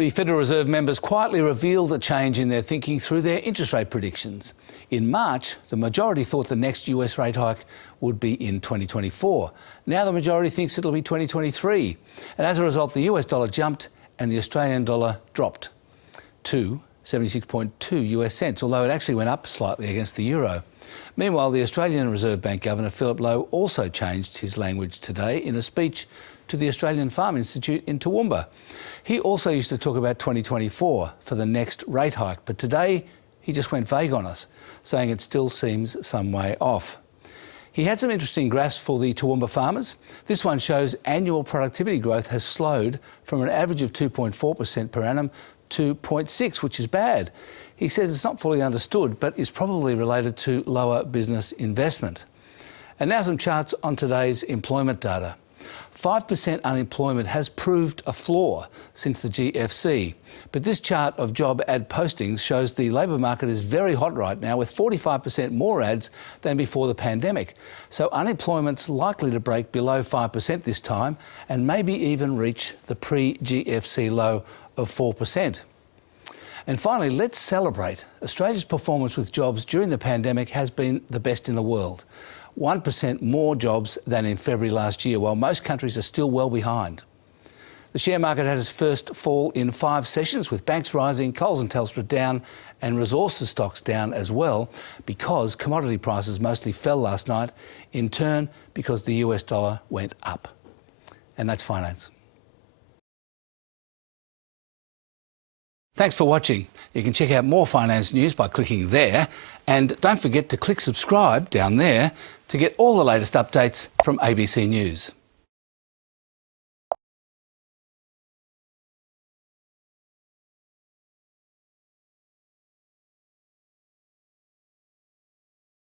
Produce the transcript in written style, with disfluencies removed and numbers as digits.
The Federal Reserve members quietly revealed a change in their thinking through their interest rate predictions. In March, the majority thought the next US rate hike would be in 2024. Now the majority thinks it'll be 2023. And as a result, the US dollar jumped and the Australian dollar dropped to 76.2 US cents, although it actually went up slightly against the euro. Meanwhile, the Australian Reserve Bank Governor Philip Lowe also changed his language today in a speech to the Australian Farm Institute in Toowoomba. He also used to talk about 2024 for the next rate hike, but today he just went vague on us, saying it still seems some way off. He had some interesting graphs for the Toowoomba farmers. This one shows annual productivity growth has slowed from an average of 2.4% per annum to 0.6%, which is bad. He says it's not fully understood, but is probably related to lower business investment. And now some charts on today's employment data. 5% unemployment has proved a flaw since the GFC. But this chart of job ad postings shows the labour market is very hot right now, with 45% more ads than before the pandemic. So unemployment's likely to break below 5% this time and maybe even reach the pre-GFC low of 4%. And finally, let's celebrate. Australia's performance with jobs during the pandemic has been the best in the world. 1% more jobs than in February last year, while most countries are still well behind. The share market had its first fall in 5 sessions, with banks rising, Coles and Telstra down, and resources stocks down as well, because commodity prices mostly fell last night, in turn because the US dollar went up. And that's finance. Thanks for watching. You can check out more finance news by clicking there, and don't forget to click subscribe down there to get all the latest updates from ABC News.